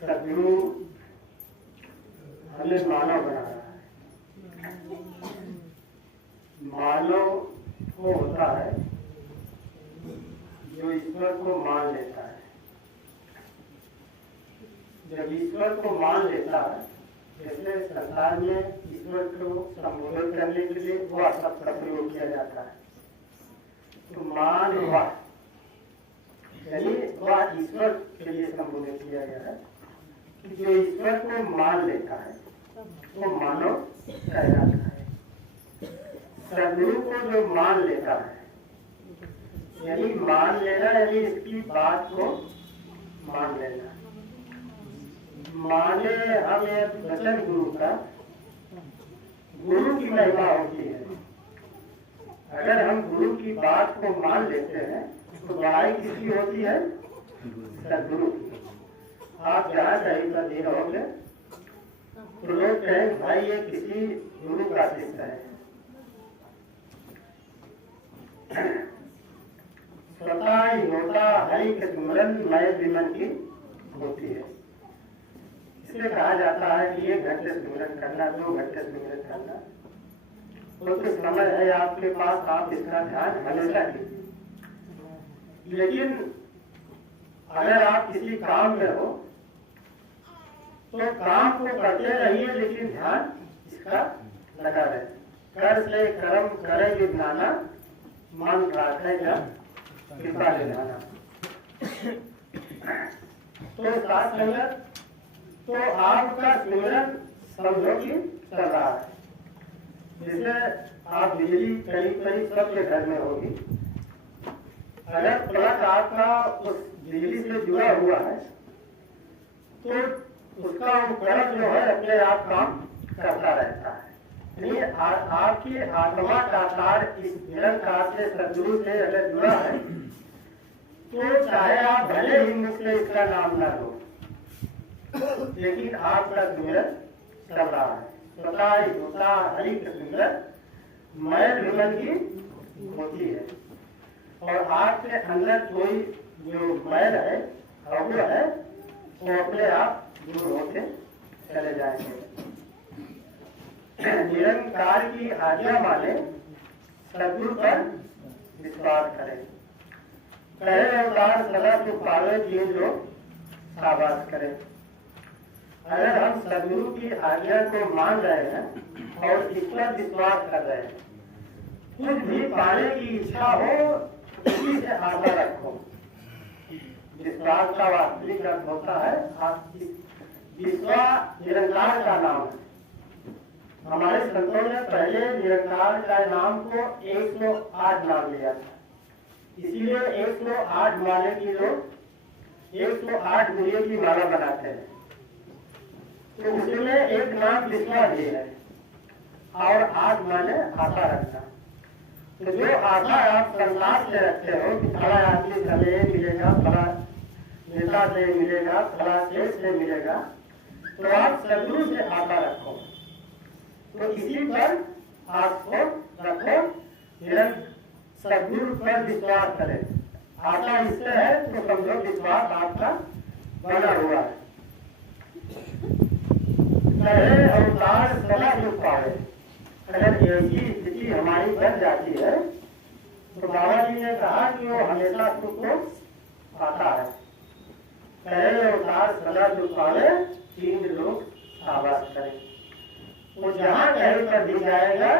सदगुरु हमें मानव बना रहा है। मानव वो होता है जो ईश्वर को मान लेता है। जब ईश्वर को मान लेता है, जैसे संसार में ईश्वर को संबोधित करने के लिए वह शब्द का प्रयोग किया जाता है, तो मान वह यानी वह ईश्वर के लिए संबोधित किया गया है कि जो ईश्वर को मान लेता है वो मानव कहलाता है। सदगुरु को जो मान लेता है, यानी मान लेना यानी इसकी बात को मान लेना। माने हम एक वचन गुरु का, गुरु की महिमा होती है। अगर हम गुरु की बात को मान लेते हैं तो बड़ाई किसकी होती है? सदगुरु की। आप जहाँ कहीं पर भी रहोगे तो लोग कहें भाई ये किसी गुरु का शिष्य है। स्वतः ही होता हरि के सुमरन मय विमन की होती है। इसलिए कहा जाता है कि 1 घंटे सुमरन करना, 2 घंटे सुमरन करना। वो तो समय है आपके पास, आप इसका ध्यान हमेशा कीजिए। लेकिन अगर आप किसी काम में हो तो काम को करते रहिए, लेकिन ध्यान इसका लगा रहे। कर से कर्म करेगी नाना, मन राखेगा कृपा निधाना। तो साथ संगत तो आपका सुमिरन समझो कि चल रहा है। जैसे आप बिजली करीब करीब सबके घर में होगी। अगर प्लग आपका उस बिजली से जुड़ा हुआ है तो उसका उपकरण जो है अपने आप काम करता रहता है। यानी आपकी आत्मा का तार इस निरंकार से सदगुरु से अगर जुड़ा है तो चाहे आप भले ही मुख से इसका नाम न लो, लेकिन आपका सुमिरन चल रहा है। स्वतः ही होता हरि के सुमिरन मय विमन की होती है। और आपके अंदर कोई जो मैल है अवगुण है वो अपने आप दूर होते चले जाएंगे। निरंकार की आज्ञा माने, सदगुरु पर विश्वास करें। कहे अवतार सदा सुख पावे किए जो शाबाश करें। अगर हम सदगुरु की आज्ञा को मान रहे हैं और इस पर विश्वास कर रहे हैं, कुछ भी पाने की इच्छा हो उसी से आशा रखो। विश्वास का वास्तविक अर्थ होता है विश्वास निरंकार का नाम है। हमारे संतों ने पहले निरंकार का नाम को 108 नाम लिया था। इसीलिए 108 माले की लोग 108 गुड़ियों की माला बनाते हैं। तो उसमें एक नाम विश्वास भी है और 8 माने आशा रखना। तो जो आशा आप संसार से रखते हो कि फला आदमी से मिलेगा, फला नेता से मिलेगा, फला देश से मिलेगा, तो आप सदगुरु से आशा रखो। तो इसी पर आपको रखो, सदगुरु पर विश्वास करें। आशा इससे है तो समझो विश्वास आपका बना हुआ है। कहे अवतार सदा सुख पावे। अगर ऐसी स्थिति हमारी बन जाती है तो बाबा जी ने कहा कि वो हमेशा सुख को पाता है। कहे अवतार सदा सुख पावे, 3 लोग शाबाश करें। वो जहाँ कहीं पर भी जाएगा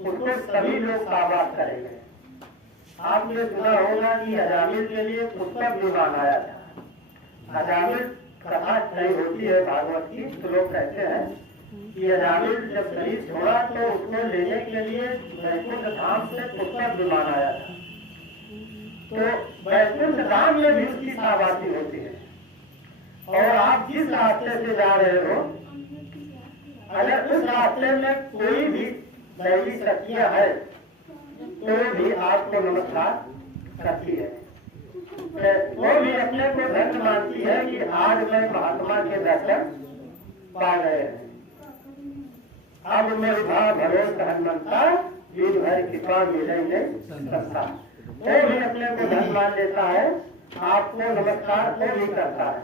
उसको सभी लोग शाबाश करेंगे। आपने सुना होगा कि अजामिल के लिए पुस्तक विमान आया था। अजामिल कथा नहीं होती है भागवत की, तो लोग कहते हैं कि अजामिल जब शरीर छोड़ा तो उसको लेने के लिए वैकुंठ धाम से पुस्तक विमान आया था। तो वैकुंठ धाम में भी उसकी शाबाशी होती है। और आप जिस रास्ते से जा रहे हो, अगर उस रास्ते में कोई भी दैवी शक्तियां है तो भी आपको नमस्कार करती है। वो भी अपने को धन्य मानती है कि आज मैं महात्मा के दर्शन पा गए हैं। अब मैं भरोसा हनुमंता दिन भर कृपा मिलेंगे सबका। वो भी अपने को धन मान लेता है, आपको नमस्कार को भी करता है।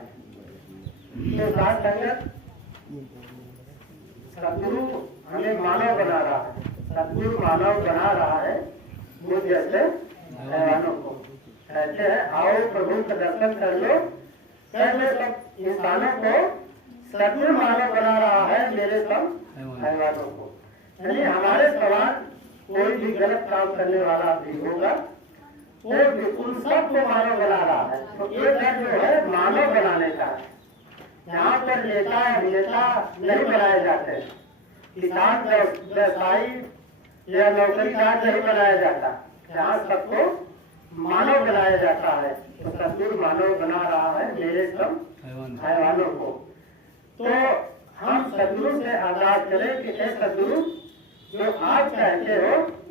तो साथ संगत सदगुरु हमें मानव बना रहा है, सदगुरु मानव बना रहा है मुझ जैसे हैवानों को। कहते हैं आओ प्रभु का दर्शन कर लो, कैसे सब इंसानों को सदगुरु मानव बना रहा है मेरे सब हैवानों को। यानी हमारे समान कोई भी गलत काम करने वाला भी होगा, वो भी उन सबको मानव बना रहा है। तो ये घर जो है मानव बनाने का है। यहाँ पर नेता अभिनेता नहीं बनाए जाते, किसान व्यवसायी या नौकरीदार नहीं बनाया जाता, यहाँ सबको मानव बनाया जाता है। तो सदगुरु मानव बना रहा है मेरे सब हैवानों को। तो हम सदगुरु से आजाद करें कि हे सदगुरु, जो आप चाहते हो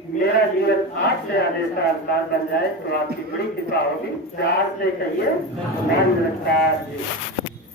मेरा जीवन आपसे हमेशा अनुसार बन जाए, तो आपकी बड़ी कृपा होगी। प्यार से कहिए नमस्कार जी।